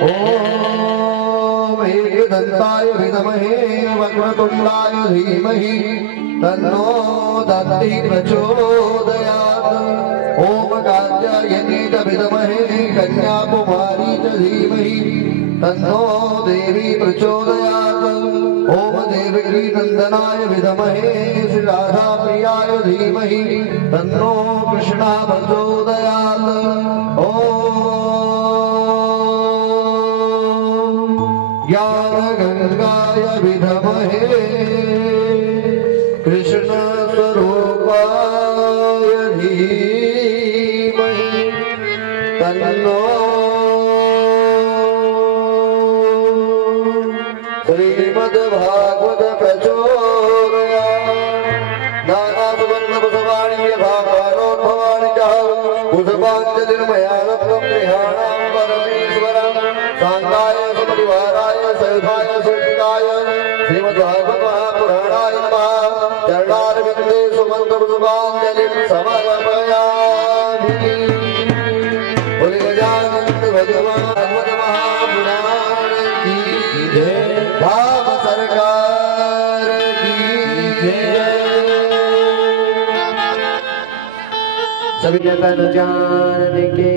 ओम एकदन्ताय विद्महे वक्रतुण्डाय धीमहि तन्नो दन्ति प्रचोदयात्। ओम कात्यायनी च विद्महे कन्याकुमारी च धीमहि तन्नो देवी प्रचोदयात्। ओम देवकी नंदनाय विद्महे श्री राधा प्रियाय धीमहि तन्नो कृष्णा प्रचोदयात्। ओम ज्ञानगंगाय विद्महे कृष्ण स्वरूपाय धीमहि तन्नो श्रीमद्भागवत प्रचोदयात्। नानासुवर्णपुष्पाणि यथाकारोद्भवानि च पुष्पाञ्जलिर्मया दत्तं गृहाणां परमेश्वरं शान्ताय सुपरिवाराय सयुधाय सुशिकाय श्रीमद्भागवत महापुराणाय नमः। चरणारविन्दे सुमन्त्रपुष्पाञ्जलिं समर्पयामि। बोले गजानन भगवान भागवत महापुराण की जय। धाम सरकार की जय। सभी जगत जान के